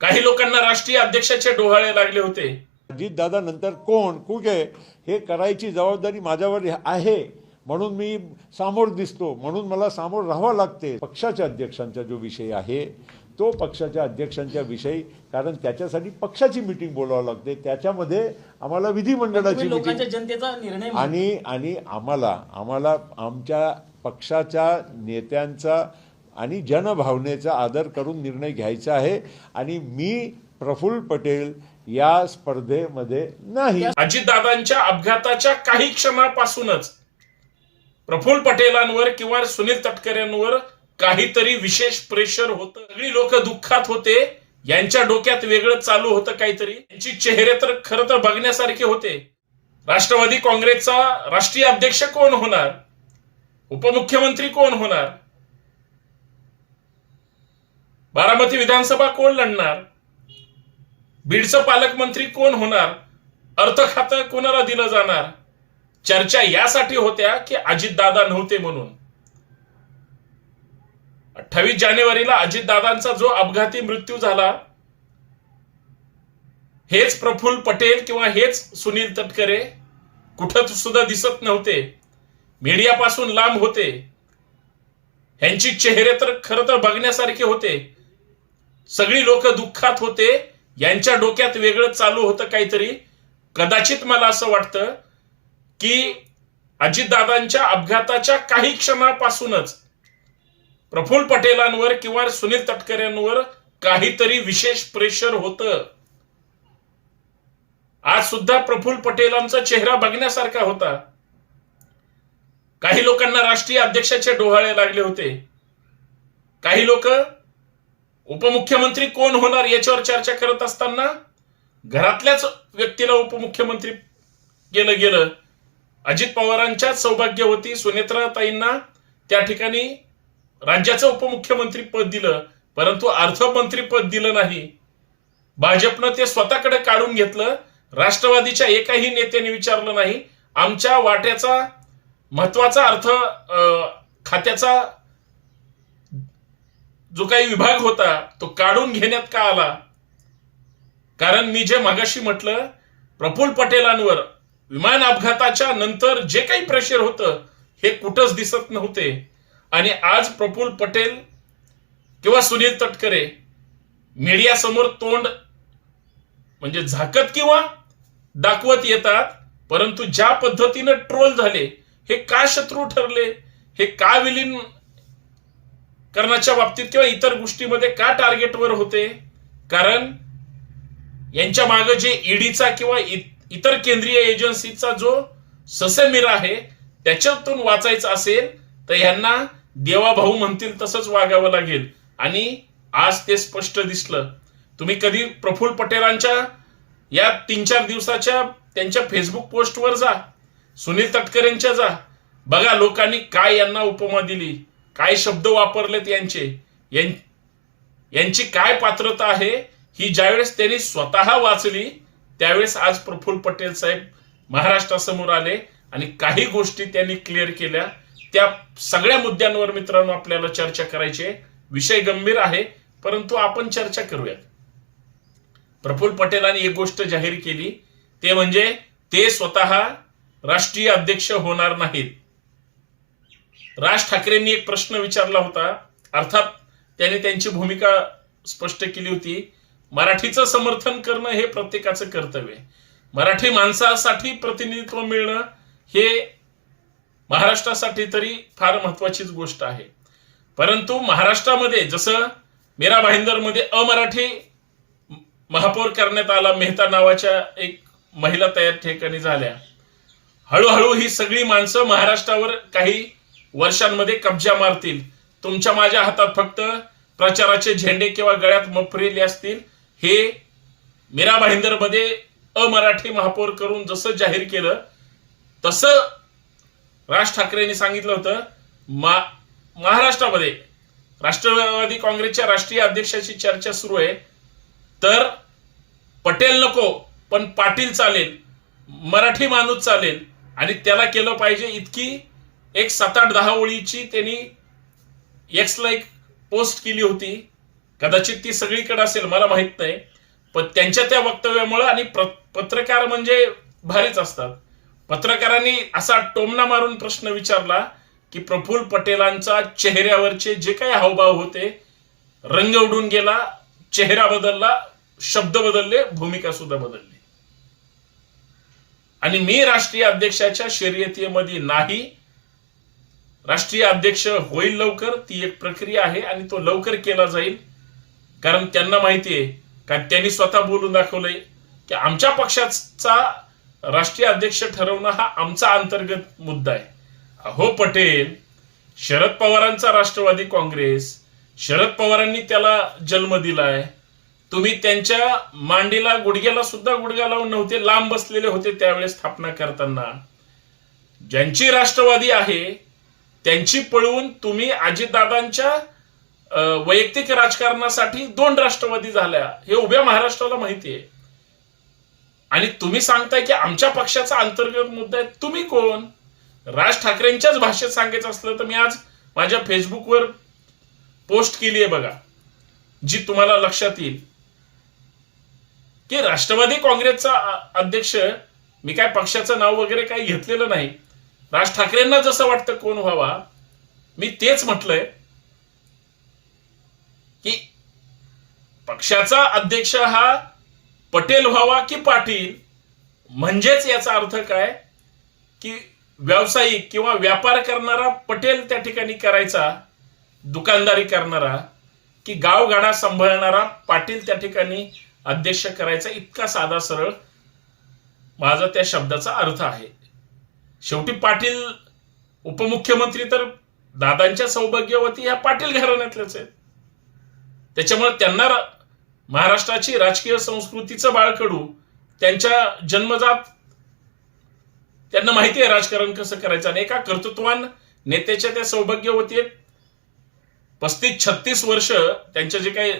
काही लोकांना राष्ट्रीय अध्यक्षाचे डोहाळे लागले होते. अजितदादा नंतर कोण कुठे हे करायची जबाबदारी माझ्यावर आहे, म्हणून मी सामोर दिसतो, म्हणून मला सामोर राहावं लागते. पक्षाच्या अध्यक्षांचा जो विषय आहे तो पक्षाच्या अध्यक्षांच्या विषयी, कारण त्याच्यासाठी पक्षाची मीटिंग बोलावं लागते, त्याच्यामध्ये आम्हाला विधिमंडळाची लोकांच्या जनतेचा निर्णय आणि आम्हाला आमच्या पक्षाच्या नेत्यांचा आणि जनभावनेचा आदर करून निर्णय घ्यायचा आहे. आणि मी प्रफुल्ल पटेल या स्पर्धेमध्ये नाही. अजितदादांच्या अपघाताच्या काही क्षणापासूनच प्रफुल्ल पटेलांवर किंवा सुनील तटकरेंवर काहीतरी विशेष प्रेशर होतं. सगळी लोक दुःखात होते. यांच्या डोक्यात वेगळं चालू होतं काहीतरी. यांची चेहरे तर खरं तर बघण्यासारखे होते. राष्ट्रवादी काँग्रेसचा राष्ट्रीय अध्यक्ष कोण होणार, उपमुख्यमंत्री कोण होणार, बारामती विधानसभा कोण लढणार, बीडचं पालकमंत्री कोण होणार, अर्थ खातं कोणाला दिलं जाणार, चर्चा यासाठी होत्या की अजितदादा नव्हते म्हणून. 28 जानेवारीला अजितदादांचा जो अपघाती मृत्यू झाला, हेच प्रफुल्ल पटेल किंवा हेच सुनील तटकरे कुठं सुद्धा दिसत नव्हते, मीडियापासून लांब होते. यांची चेहरे तर खरं तर बघण्यासारखे होते. सगळी लोक दुःखात होते. यांच्या डोक्यात वेगळं चालू होतं काहीतरी. कदाचित मला असं वाटतं की अजितदादांच्या अपघाताच्या काही क्षणापासूनच प्रफुल्ल पटेलांवर किंवा सुनील तटकरेंवर काहीतरी विशेष प्रेशर होतं. आज सुद्धा प्रफुल्ल पटेलांचा चेहरा बघण्यासारखा होता. काही लोकांना राष्ट्रीय अध्यक्षाचे डोहाळे लागले होते. काही लोक उपमुख्यमंत्री कोण होणार याच्यावर चर्चा करत असताना घरातल्याच व्यक्तीला उपमुख्यमंत्री गेलं. अजित पवारांच्याच सौभाग्यवती सुनेत्राताईंना त्या ठिकाणी राज्याचं उपमुख्यमंत्री पद दिलं, परंतु अर्थमंत्री पद दिलं नाही. भाजपनं ते स्वतःकडे काढून घेतलं. राष्ट्रवादीच्या एकाही नेत्याने विचारलं नाही आमच्या वाट्याचा महत्वाचा अर्थ खात्याचा जो काही विभाग होता तो काढून घेण्यात का आला. कारण मी जे मगाशी म्हटलं, प्रफुल्ल पटेलांवर विमान अपघाताच्या नंतर जे काही प्रेशर होतं हे कुठंच दिसत नव्हते. आणि आज प्रफुल्ल पटेल किंवा सुनील तटकरे मीडिया समोर तोंड म्हणजे झाकत किंवा दाखवत येतात, परंतु ज्या पद्धतीने ट्रोल झाले, हे का शत्रू ठरले, हे का विलीन करण्याच्या बाबतीत किंवा इतर गोष्टीमध्ये का टार्गेटवर होते. कारण यांच्या मागे जे ईडीचा किंवा इतर केंद्रीय एजन्सीचा जो ससेमिरा आहे त्याच्यातून वाचायचं असेल तर यांना देवाभाऊ म्हणतील तसंच वागावं लागेल. आणि आज ते स्पष्ट दिसलं. तुम्ही कधी प्रफुल्ल पटेलांच्या या 3-4 दिवसाच्या त्यांच्या फेसबुक पोस्टवर जा, सुनील तटकरेंच्या जा, बघा लोकांनी काय यांना उपमा दिली, काय शब्द वापरलेत यांची काय पात्रता आहे, ही ज्यावेळेस त्यांनी स्वतः वाचली त्यावेळेस आज प्रफुल्ल पटेल साहेब महाराष्ट्रासमोर आले आणि काही गोष्टी त्यांनी क्लिअर केल्या. त्या सगळ्या मुद्द्यांवर मित्रांनो आपल्याला चर्चा करायची आहे. विषय गंभीर आहे, परंतु आपण चर्चा करूयात. प्रफुल्ल पटेलांनी एक गोष्ट जाहीर केली, ते म्हणजे ते स्वतः राष्ट्रीय अध्यक्ष होणार नाहीत. राज ठाकरेंनी एक प्रश्न विचारला होता, अर्थात त्यांनी त्यांची भूमिका स्पष्ट केली होती. मराठीचं समर्थन करणं हे प्रत्येकाचं कर्तव्य आहे. मराठी माणसासाठी प्रतिनिधित्व मिळणं हे महाराष्ट्रासाठी तरी फार महत्वाचीच गोष्ट आहे. परंतु महाराष्ट्रामध्ये जसं मीरा भाईंदरमध्ये अमराठी महापौर करण्यात आला, मेहता नावाच्या एक महिला तयार ठिकाणी झाल्या, हळूहळू ही सगळी माणसं महाराष्ट्रावर काही वर्षांमध्ये कब्जा मारतील. तुमच्या माझ्या हातात फक्त प्रचाराचे झेंडे किंवा गळ्यात मफरिले असतील. हे मीरा भाईंदरमध्ये अमराठी महापौर करून जसं जाहीर केलं तसं राज ठाकरेंनी सांगितलं होतं महाराष्ट्रामध्ये राष्ट्रवादी काँग्रेसच्या राष्ट्रीय अध्यक्षाची चर्चा सुरू आहे, तर पटेल नको पण पाटील चालेल, मराठी माणूस चालेल आणि त्याला केलं पाहिजे. इतकी एक 7-8-10 ओळीची त्यांनी एक्सला एक पोस्ट केली होती. कदाचित ती सगळीकडे असेल, मला माहित नाही, पण त्यांच्या त्या वक्तव्यामुळे आणि पत्रकार म्हणजे भारीच असतात. पत्रकारांनी असा टोमणा मारून प्रश्न विचारला की प्रफुल्ल पटेलांचा चेहऱ्यावरचे जे काही हावभाव होते, रंग उडून गेला, चेहरा बदलला, शब्द बदलले, भूमिका सुद्धा बदलली. आणि मी राष्ट्रीय अध्यक्षाच्या शर्यतीमध्ये नाही. राष्ट्रीय अध्यक्ष होईल लवकर, ती एक प्रक्रिया आहे आणि तो लवकर केला जाईल. कारण त्यांना माहितीये का, त्यांनी स्वतः बोलून दाखवलंय की आमच्या पक्षाचा राष्ट्रीय अध्यक्ष ठरवणं हा आमचा अंतर्गत मुद्दा आहे. अहो पटेल, शरद पवारांचा राष्ट्रवादी काँग्रेस, शरद पवारांनी त्याला जन्म दिलाय. तुम्ही त्यांच्या मांडीला गुडघ्याला सुद्धा गुडघा लावून नव्हते, लांब बसलेले होते त्यावेळेस स्थापना करताना. ज्यांची राष्ट्रवादी आहे त्यांची पळवून तुम्ही अजितदादांच्या वैयक्तिक राजकारणासाठी 2 राष्ट्रवादी झाल्या, हे उभ्या महाराष्ट्राला माहिती आहे. आणि तुम्ही सांगताय की आमच्या पक्षाचा अंतर्गत मुद्दा आहे. तुम्ही कोण? राज ठाकरेंच्याच भाषेत सांगायचं असलं तर मी आज माझ्या फेसबुकवर पोस्ट केली आहे बघा, जी तुम्हाला लक्षात येईल की राष्ट्रवादी काँग्रेसचा अध्यक्ष, मी काय पक्षाचं नाव वगैरे काही घेतलेलं नाही, राज ठाकरेंना जसं वाटतं कोण व्हावा, मी तेच म्हटलंय की पक्षाचा अध्यक्ष हा पटेल व्हावा की पाटील. म्हणजेच याचा अर्थ काय की व्यावसायिक किंवा व्यापार करणारा पटेल त्या ठिकाणी करायचा, दुकानदारी करणारा, की गावगाडा सांभाळणारा पाटील त्या ठिकाणी अध्यक्ष करायचा. इतका साधा सरळ माझा त्या शब्दाचा अर्थ आहे. शेवटी पाटील उपमुख्यमंत्री तर दादांच्या सौभाग्यवती ह्या पाटील घराण्यातलेच आहेत. त्याच्यामुळे त्यांना महाराष्ट्राची राजकीय संस्कृतीचं बाळकडू, त्यांच्या जन्मजात त्यांना माहिती आहे राजकारण कसं करायचं. आणि एका कर्तृत्वान नेत्याच्या त्या सौभाग्यवती आहेत. 35-36 वर्ष त्यांच्या जे काही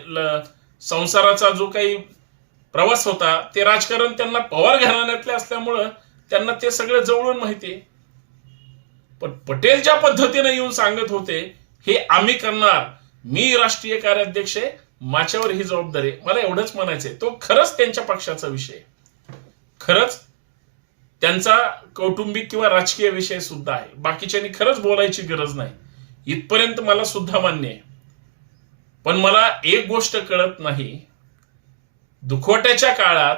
संसाराचा जो काही प्रवास होता, ते राजकारण त्यांना पवार घराण्यातले असल्यामुळं त्यांना ते सगळं जवळून माहिती आहे. पण पटेल ज्या पद्धतीने येऊन सांगत होते, हे आम्ही करणार, मी राष्ट्रीय कार्याध्यक्ष आहे, माझ्यावर ही जबाबदारी, मला एवढंच म्हणायचंय. तो खरंच त्यांच्या पक्षाचा विषय, खरंच त्यांचा कौटुंबिक किंवा राजकीय विषय सुद्धा आहे. बाकीच्यांनी खरंच बोलायची गरज नाही, इथपर्यंत मला सुद्धा मान्य आहे. पण मला एक गोष्ट कळत नाही, दुखवट्याच्या काळात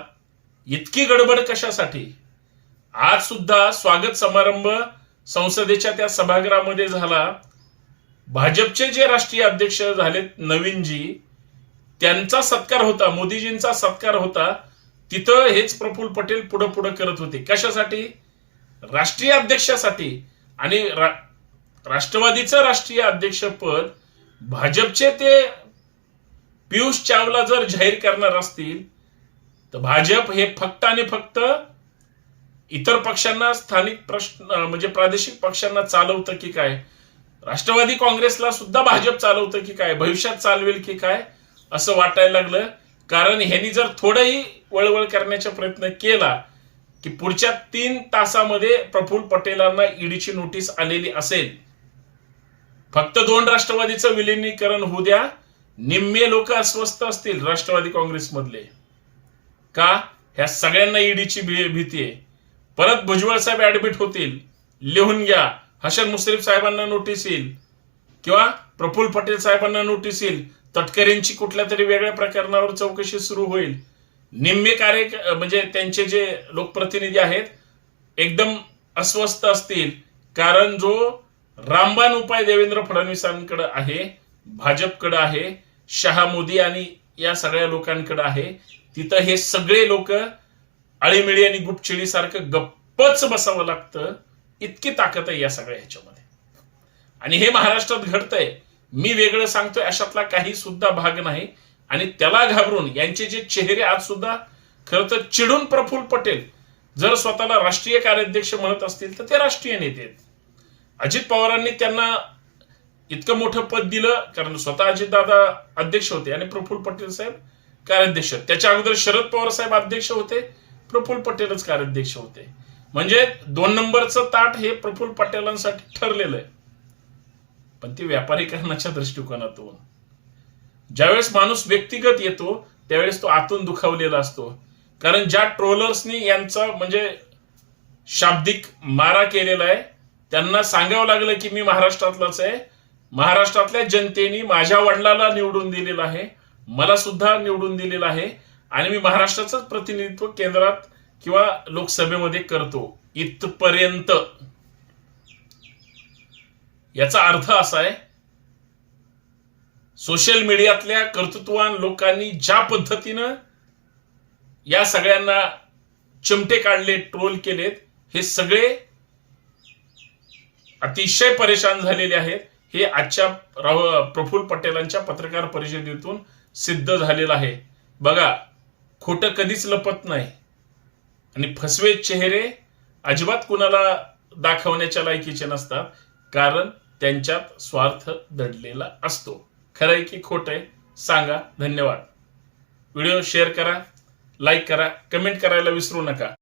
इतकी गडबड कशासाठी? आज सुद्धा स्वागत समारंभ संसदेच्या त्या सभागृहामध्ये झाला. भाजपचे जे राष्ट्रीय अध्यक्ष झालेत नवीनजी, त्यांचा सत्कार होता, मोदीजींचा सत्कार होता. तिथं हेच प्रफुल्ल पटेल पुढे पुढे करत होते. कशासाठी? राष्ट्रीय अध्यक्षासाठी. आणि राष्ट्रवादीचं राष्ट्रीय अध्यक्षपद भाजपचे ते पियुष चावला जर जाहीर करणार असतील तर भाजप हे फक्त आणि फक्त इतर पक्षांना, स्थानिक प्रश्न म्हणजे प्रादेशिक पक्षांना चालवतं की काय? राष्ट्रवादी काँग्रेसला सुद्धा भाजप चालवतं की काय? भविष्यात चालवेल की काय असं वाटायला लागलं. कारण ह्यांनी जर थोडंही वळवळ करण्याचा प्रयत्न केला की पुढच्या 3 तासामध्ये प्रफुल्ल पटेलांना ईडीची नोटीस आलेली असेल. फक्त 2 राष्ट्रवादीचं विलिनीकरण होऊ द्या, निम्मे लोक अस्वस्थ असतील राष्ट्रवादी काँग्रेसमधले. का? ह्या सगळ्यांना ईडीची भीती आहे. परत भुजबळ साहेब ऍडमिट होतील, लिहून घ्या. हसन मुश्रीफ साहेबांना नोटीस येईल किंवा प्रफुल्ल पटेल साहेबांना नोटीस येईल. तटकरेंची कुठल्या तरी वेगळ्या प्रकरणावर चौकशी सुरू होईल. निम्मे म्हणजे त्यांचे जे लोकप्रतिनिधी आहेत एकदम अस्वस्थ असतील. कारण जो रामबाण उपाय देवेंद्र फडणवीसांकडे आहे, भाजपकडे आहे, शहा मोदी आणि या सगळ्या लोकांकडे आहे. तिथं हे सगळे लोक आळीमिळी आणि गुपचिडी सारखं गप्पच बसावं लागतं. इतकी ताकद आहे या सगळ्या ह्याच्यामध्ये. आणि हे महाराष्ट्रात घडतंय. मी वेगळं सांगतोय अशातला काही सुद्धा भाग नाही. आणि त्याला घाबरून यांचे जे चेहरे आज सुद्धा खरं तर चिडून प्रफुल्ल पटेल जर स्वतःला राष्ट्रीय कार्याध्यक्ष म्हणत असतील तर ते राष्ट्रीय नेते आहेत. अजित पवारांनी त्यांना इतकं मोठं पद दिलं कारण स्वतः अजितदादा अध्यक्ष होते आणि प्रफुल्ल पटेल साहेब कार्याध्यक्ष. त्याच्या अगोदर शरद पवार साहेब अध्यक्ष होते, प्रफुल्ल पटेलच कार्याध्यक्ष होते. म्हणजे 2 नंबरचं ताट हे प्रफुल्ल पटेलांसाठी ठरलेलं आहे. पण ते व्यापारीकरणाच्या दृष्टिकोनातून ज्यावेळेस माणूस व्यक्तिगत येतो त्यावेळेस तो आतून दुखावलेला असतो. कारण ज्या ट्रोलर्सनी यांचा म्हणजे शाब्दिक मारा केलेला आहे त्यांना सांगावं लागलं की मी महाराष्ट्रातलाच आहे. महाराष्ट्रातल्या जनतेने माझ्या वडिलाला निवडून दिलेलं आहे, मला सुद्धा निवडून दिलेलं आहे आणि मी महाराष्ट्राचंच प्रतिनिधित्व केंद्रात किंवा लोकसभेमध्ये करतो इथपर्यंत. याचा अर्थ असा आहे सोशल मीडियातल्या कर्तृत्ववान लोकांनी ज्या पद्धतीनं या सगळ्यांना चिमटे काढले, ट्रोल केलेत, हे सगळे अतिशय परेशान झालेले आहेत. हे आजच्या प्रफुल्ल पटेलांच्या पत्रकार परिषदेतून सिद्ध झालेलं आहे. बघा, खोटं कधीच लपत नाही आणि फसवे चेहरे अजिबात कुणाला दाखवण्याच्या लायकीचे नसतात, कारण त्यांच्यात स्वार्थ दडलेला असतो. खरं आहे की खोटं आहे सांगा. धन्यवाद. व्हिडिओ शेअर करा, लाईक करा, कमेंट करायला विसरू नका.